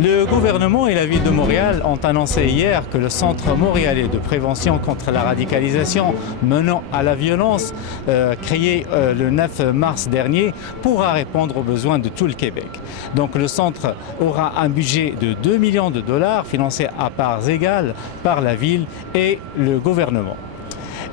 Le gouvernement et la ville de Montréal ont annoncé hier que le Centre montréalais de prévention contre la radicalisation menant à la violence, créé le 9 mars dernier, pourra répondre aux besoins de tout le Québec. Donc le centre aura un budget de 2 millions de dollars financé à parts égales par la ville et le gouvernement.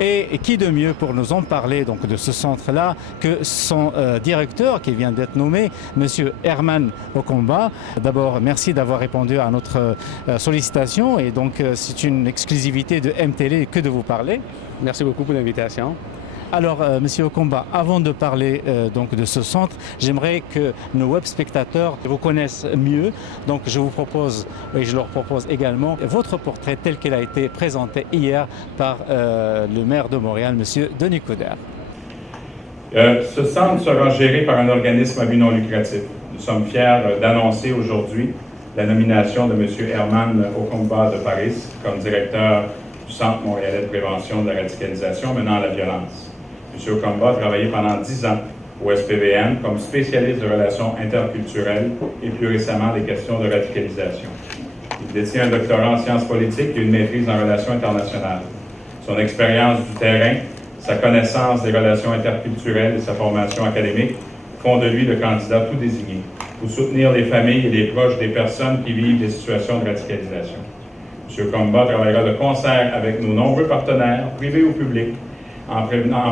Et qui de mieux pour nous en parler donc de ce centre-là que son directeur qui vient d'être nommé, Monsieur Herman Okomba. D'abord, merci d'avoir répondu à notre sollicitation et donc c'est une exclusivité de MTL que de vous parler. Merci beaucoup pour l'invitation. Alors, Monsieur Okomba, avant de parler donc de ce centre, j'aimerais que nos web spectateurs vous connaissent mieux. Donc, je vous propose, et je leur propose également, votre portrait tel qu'il a été présenté hier par le maire de Montréal, Monsieur Denis Coderre. Ce centre sera géré par un organisme à but non lucratif. Nous sommes fiers d'annoncer aujourd'hui la nomination de Monsieur Herman Okomba de Paris comme directeur du Centre montréalais de prévention de la radicalisation menant à la violence. M. Okomba a travaillé pendant 10 ans au SPVM comme spécialiste de relations interculturelles et plus récemment des questions de radicalisation. Il détient un doctorat en sciences politiques et une maîtrise en relations internationales. Son expérience du terrain, sa connaissance des relations interculturelles et sa formation académique font de lui le candidat tout désigné pour soutenir les familles et les proches des personnes qui vivent des situations de radicalisation. M. Okomba travaillera de concert avec nos nombreux partenaires, privés ou publics, en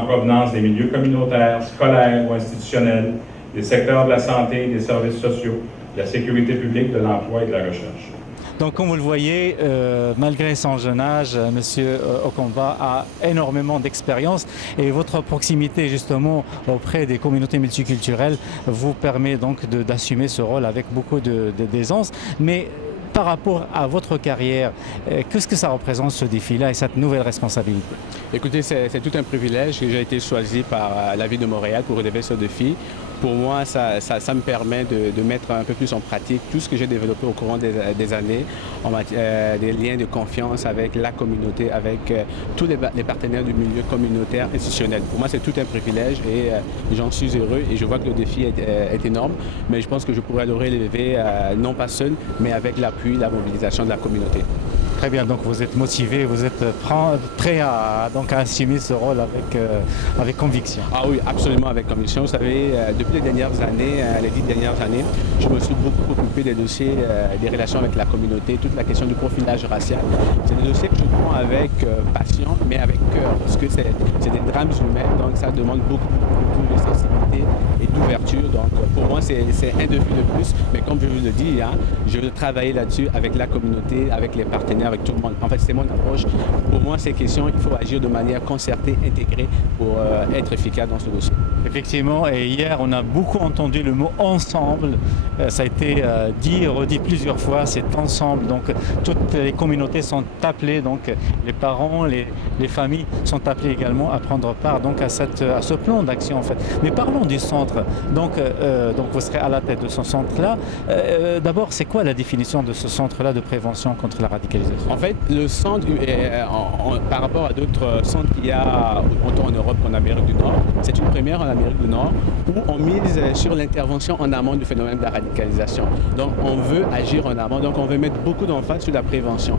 provenance des milieux communautaires, scolaires ou institutionnels, des secteurs de la santé, des services sociaux, de la sécurité publique, de l'emploi et de la recherche. Donc, comme vous le voyez, malgré son jeune âge, M. Okomba a énormément d'expérience et votre proximité justement auprès des communautés multiculturelles vous permet donc d'assumer ce rôle avec beaucoup d'aisance. Mais par rapport à votre carrière, qu'est-ce que ça représente ce défi-là et cette nouvelle responsabilité? Écoutez, c'est tout un privilège que j'ai été choisi par la ville de Montréal pour relever ce défi. Pour moi, ça me permet de mettre un peu plus en pratique tout ce que j'ai développé au courant des années, en matière des liens de confiance avec la communauté, avec tous les partenaires du milieu communautaire institutionnel. Pour moi, c'est tout un privilège et j'en suis heureux et je vois que le défi est énorme, mais je pense que je pourrais le relever non pas seul, mais avec l'appui, la mobilisation de la communauté. Très bien, donc vous êtes motivé, vous êtes prêt à assumer ce rôle avec conviction. Ah oui, absolument avec conviction. Vous savez, depuis les dernières années, les 10 dernières années, je me suis beaucoup occupé des dossiers des relations avec la communauté, toute la question du profilage racial. C'est des dossiers que je prends avec passion, mais avec cœur, parce que c'est des drames humains, donc ça demande beaucoup de sensibilité et d'ouverture. Donc pour moi, c'est un défi de plus, mais comme je vous le dis, je veux travailler là-dessus avec la communauté, avec les partenaires, avec tout le monde. En fait, c'est mon approche. Pour moi, ces questions, il faut agir de manière concertée, intégrée pour être efficace dans ce dossier. Effectivement, et hier, on a beaucoup entendu le mot « ensemble ». Ça a été dit et redit plusieurs fois, c'est « ensemble ». Donc, toutes les communautés sont appelées, donc les parents, les familles sont appelées également à prendre part donc, à ce plan d'action, en fait. Mais parlons du centre. Donc vous serez à la tête de ce centre-là. D'abord, c'est quoi la définition de ce centre-là de prévention contre la radicalisation? En fait, le centre, par rapport à d'autres centres qu'il y a autant en Europe qu'en Amérique du Nord, c'est une première en Amérique du Nord où on mise sur l'intervention en amont du phénomène de la radicalisation. Donc, on veut agir en amont, donc on veut mettre beaucoup d'emphase sur la prévention.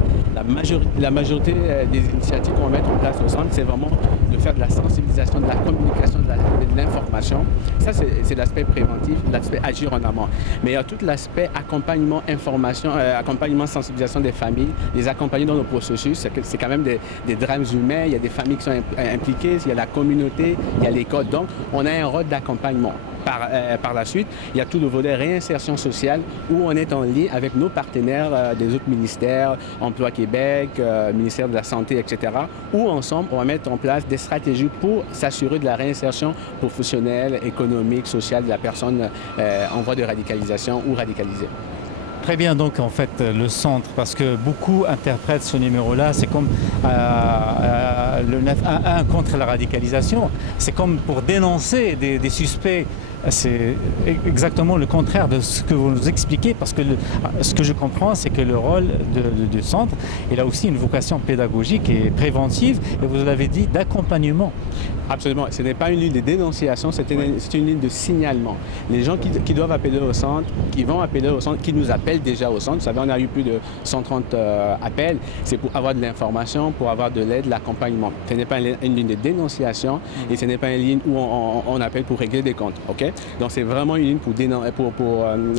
La majorité des initiatives qu'on va mettre en place au centre, c'est vraiment de faire de la sensibilisation, de la communication, de l'information. Ça, c'est l'aspect préventif, l'aspect agir en amont. Mais il y a tout l'aspect accompagnement, information, accompagnement, sensibilisation des familles, les accompagner dans le processus. C'est quand même des drames humains, il y a des familles qui sont impliquées, il y a la communauté, il y a l'école. Donc, on a un rôle d'accompagnement. Par la suite, il y a tout le volet réinsertion sociale où on est en lien avec nos partenaires des autres ministères, Emploi Québec, ministère de la Santé, etc. Où ensemble, on va mettre en place des stratégies pour s'assurer de la réinsertion professionnelle, économique, sociale de la personne en voie de radicalisation ou radicalisée. Très bien, donc en fait le centre, parce que beaucoup interprètent ce numéro-là, c'est comme le 911 contre la radicalisation, c'est comme pour dénoncer des suspects c'est exactement le contraire de ce que vous nous expliquez, parce que ce que je comprends, c'est que le rôle du centre, il a aussi une vocation pédagogique et préventive, et vous l'avez dit, d'accompagnement. Absolument. Ce n'est pas une ligne de dénonciation, c'est une ligne de signalement. Les gens qui doivent appeler au centre, qui vont appeler au centre, qui nous appellent déjà au centre, vous savez, on a eu plus de 130 appels, c'est pour avoir de l'information, pour avoir de l'aide, l'accompagnement. Ce n'est pas une ligne de dénonciation et ce n'est pas une ligne où on appelle pour régler des comptes. Okay? Donc, c'est vraiment une ligne pour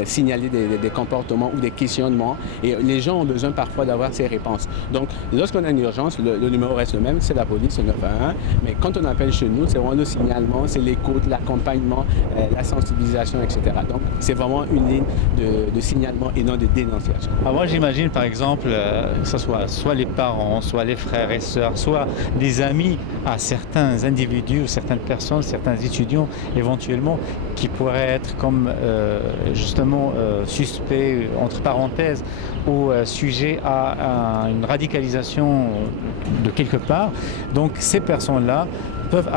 signaler des comportements ou des questionnements. Et les gens ont besoin parfois d'avoir ces réponses. Donc, lorsqu'on a une urgence, le numéro reste le même, c'est la police, le 911. Mais quand on appelle chez nous, c'est vraiment le signalement, c'est l'écoute, l'accompagnement, la sensibilisation, etc. Donc, c'est vraiment une ligne de signalement et non de dénonciation. Alors moi, j'imagine, par exemple, que ce soit les parents, soit les frères et sœurs, soit des amis à certains individus ou certaines personnes, certains étudiants, éventuellement, qui pourraient être comme justement suspects, entre parenthèses, ou sujets à une radicalisation de quelque part. Donc ces personnes-là peuvent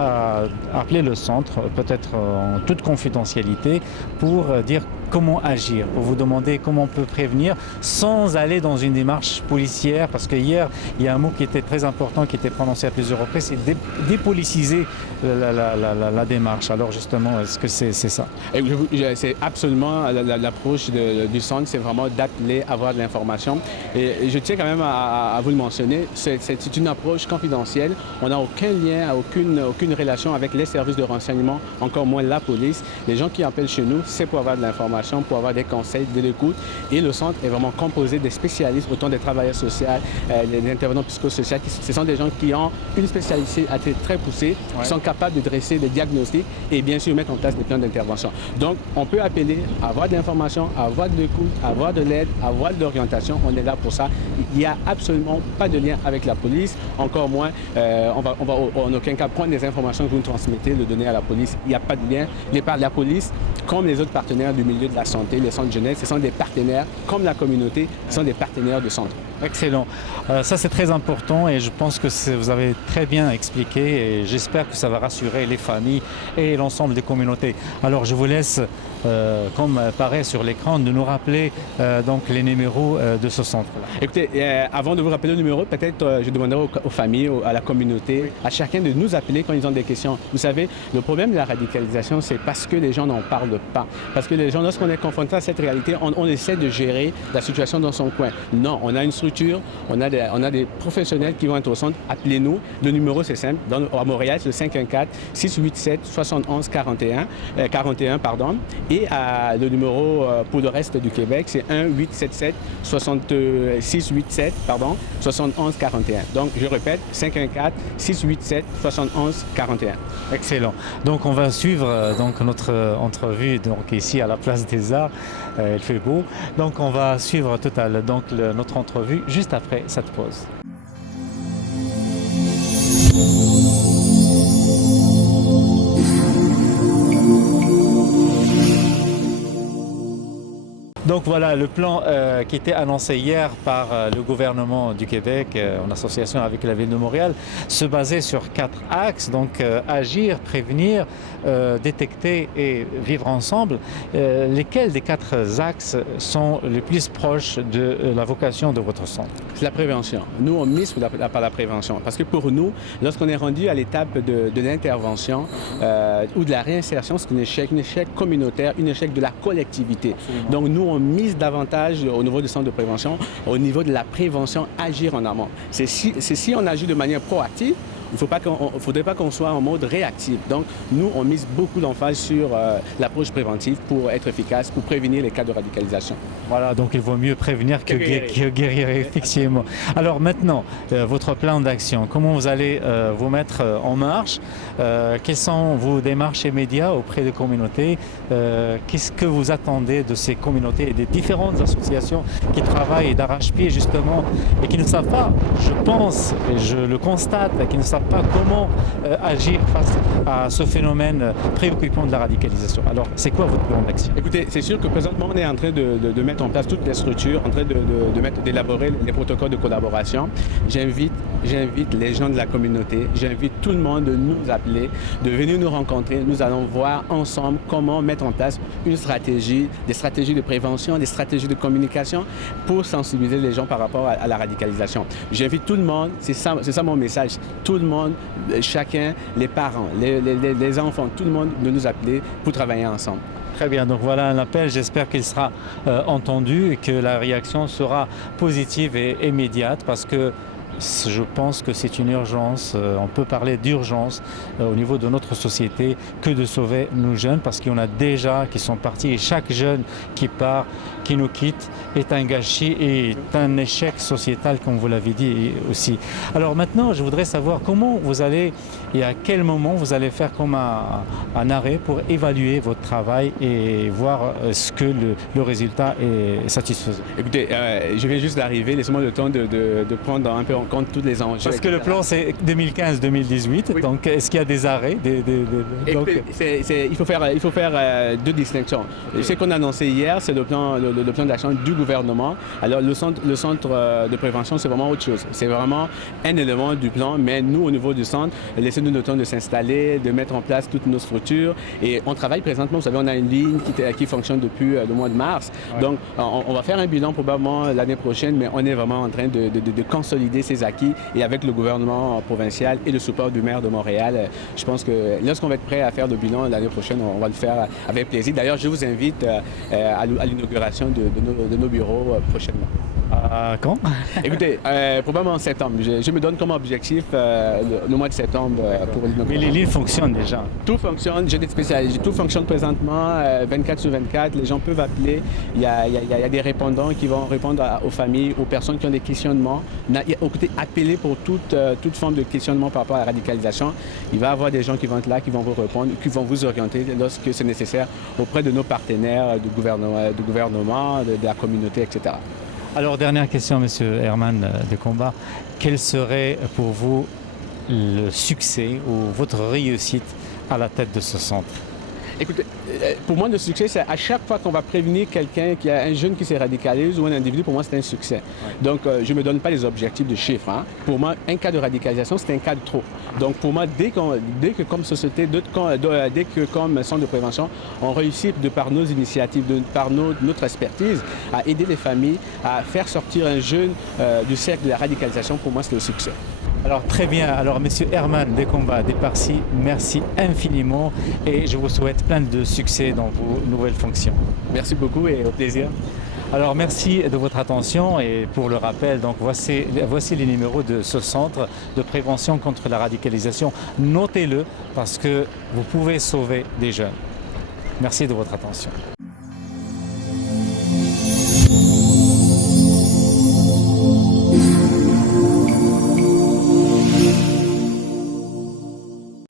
appeler le centre, peut-être en toute confidentialité, pour dire comment agir, pour vous demander comment on peut prévenir sans aller dans une démarche policière, parce que hier, il y a un mot qui était très important, qui était prononcé à plusieurs reprises, c'est dépoliciser la démarche. Alors justement, est-ce que c'est ça? C'est absolument l'approche du centre, c'est vraiment d'appeler, avoir de l'information. Et je tiens quand même à vous le mentionner, c'est une approche confidentielle. On n'a aucun lien, aucune relation avec les services de renseignement, encore moins la police. Les gens qui appellent chez nous, c'est pour avoir de l'information, pour avoir des conseils, de l'écoute. Et le centre est vraiment composé des spécialistes, autant des travailleurs sociaux, des intervenants psychosociaux. Ce sont des gens qui ont une spécialité très poussée, qui sont capables de dresser des diagnostics et bien sûr mettre en place des plans d'intervention. Donc, on peut appeler, avoir de l'information, avoir de l'écoute, avoir de l'aide, avoir de l'orientation. On est là pour ça. Il n'y a absolument pas de lien avec la police. Encore moins, on va en aucun cas prendre des informations que vous nous transmettez, le donner à la police. Il n'y a pas de lien. La police, comme les autres partenaires du milieu de la santé, les centres jeunesse, ce sont des partenaires, comme la communauté, ce sont des partenaires de centre. Excellent. Ça, c'est très important et je pense que vous avez très bien expliqué et j'espère que ça va rassurer les familles et l'ensemble des communautés. Alors, je vous laisse, comme paraît sur l'écran, de nous rappeler donc les numéros de ce centre-là. Écoutez, avant de vous rappeler le numéro, peut-être je demanderai aux familles, à la communauté, à chacun de nous appeler quand ils ont des questions. Vous savez, le problème de la radicalisation, c'est parce que les gens n'en parlent pas. Parce que les gens, lorsqu'on est confronté à cette réalité, on essaie de gérer la situation dans son coin. Non, on a une structure, on a des professionnels qui vont être au centre. Appelez-nous. Le numéro, c'est simple. À Montréal, c'est le 514-687-7141. Et le numéro pour le reste du Québec, c'est 1-877-687-7141. Donc, je répète, 514-687-7141. Excellent. Donc, on va suivre donc notre entrevue donc ici à la Place des Arts. Il fait beau. Donc, on va suivre notre entrevue juste après cette pause. Donc voilà le plan qui était annoncé hier par le gouvernement du Québec en association avec la Ville de Montréal se basait sur 4 axes, donc agir, prévenir, détecter et vivre ensemble. Lesquels des 4 axes sont les plus proches de la vocation de votre centre? C'est la prévention. Nous, on mise par la prévention parce que pour nous, lorsqu'on est rendu à l'étape de l'intervention ou de la réinsertion, c'est un échec communautaire, un échec de la collectivité. Absolument. Donc nous, on mise davantage au niveau du centre de prévention, au niveau de la prévention, agir en amont. C'est si on agit de manière proactive, il ne faudrait pas qu'on soit en mode réactif. Donc, nous, on mise beaucoup d'emphase sur l'approche préventive pour être efficace, pour prévenir les cas de radicalisation. Voilà, donc il vaut mieux prévenir que guérir, effectivement. Alors maintenant, votre plan d'action, comment vous allez vous mettre en marche? Quelles sont vos démarches immédiates auprès des communautés? Qu'est-ce que vous attendez de ces communautés et des différentes associations qui travaillent d'arrache-pied justement et qui ne savent pas, je pense, et je le constate, qui ne savent savent pas comment agir face à ce phénomène préoccupant de la radicalisation. Alors, c'est quoi votre plan d'action? Écoutez, c'est sûr que présentement, on est en train de mettre en place toutes les structures, en train d'élaborer les protocoles de collaboration. J'invite les gens de la communauté, j'invite tout le monde de nous appeler, de venir nous rencontrer. Nous allons voir ensemble comment mettre en place une stratégie, des stratégies de prévention, des stratégies de communication pour sensibiliser les gens par rapport à la radicalisation. J'invite tout le monde, c'est ça mon message, tout le monde, chacun, les parents, les enfants, tout le monde de nous appeler pour travailler ensemble. Très bien, donc voilà un appel, j'espère qu'il sera entendu et que la réaction sera positive et immédiate parce que je pense que c'est une urgence, on peut parler d'urgence au niveau de notre société que de sauver nos jeunes parce qu'il y en a déjà qui sont partis et chaque jeune qui part, qui nous quitte est un gâchis et est un échec sociétal comme vous l'avez dit aussi. Alors maintenant je voudrais savoir comment vous allez et à quel moment vous allez faire comme un arrêt pour évaluer votre travail et voir ce que le résultat est satisfaisant. Écoutez, je viens juste d'arriver, laissez-moi le temps de prendre un peu en compte tous les enjeux. Parce que le plan c'est 2015-2018, oui. Donc est-ce qu'il y a des arrêts il faut faire deux distinctions. Oui. Ce qu'on a annoncé hier, c'est le plan d'action du gouvernement. Alors le centre de prévention, c'est vraiment autre chose. C'est vraiment un élément du plan, mais nous au niveau du centre, laissez-nous le temps de s'installer, de mettre en place toutes nos structures. Et on travaille présentement, vous savez, on a une ligne qui fonctionne depuis le mois de mars. Ouais. Donc on va faire un bilan probablement l'année prochaine, mais on est vraiment en train de consolider ces acquis et avec le gouvernement provincial et le support du maire de Montréal, je pense que lorsqu'on va être prêt à faire le bilan l'année prochaine, on va le faire avec plaisir. D'ailleurs, je vous invite à l'inauguration de nos bureaux prochainement. Quand? Écoutez, probablement en septembre. Je me donne comme objectif le mois de septembre pour l'inauguration. Mais les lignes fonctionnent déjà. Tout fonctionne, j'ai des spécialistes. Tout fonctionne présentement 24 sur 24. Les gens peuvent appeler. Il y a des répondants qui vont répondre aux familles, aux personnes qui ont des questionnements. Écoutez, appelez pour toute forme de questionnement par rapport à la radicalisation. Il va y avoir des gens qui vont être là, qui vont vous répondre, qui vont vous orienter lorsque c'est nécessaire auprès de nos partenaires, du gouvernement, de la communauté, etc. Alors, dernière question, Monsieur Herman Decomba. Quel serait pour vous le succès ou votre réussite à la tête de ce centre? Écoutez, pour moi, le succès, c'est à chaque fois qu'on va prévenir quelqu'un, qui a un jeune qui se radicalise ou un individu, pour moi, c'est un succès. Ouais. Donc, je ne me donne pas les objectifs de chiffres. Hein. Pour moi, un cas de radicalisation, c'est un cas de trop. Donc, pour moi, dès que comme société, dès que comme centre de prévention, on réussit de par nos initiatives, par notre expertise, à aider les familles, à faire sortir un jeune du cercle de la radicalisation, pour moi, c'est le succès. Alors très bien, alors Monsieur Herman Decomba d'Éparcy, merci infiniment et je vous souhaite plein de succès dans vos nouvelles fonctions. Merci beaucoup et au plaisir. Alors merci de votre attention et pour le rappel, donc voici les numéros de ce centre de prévention contre la radicalisation. Notez-le parce que vous pouvez sauver des jeunes. Merci de votre attention.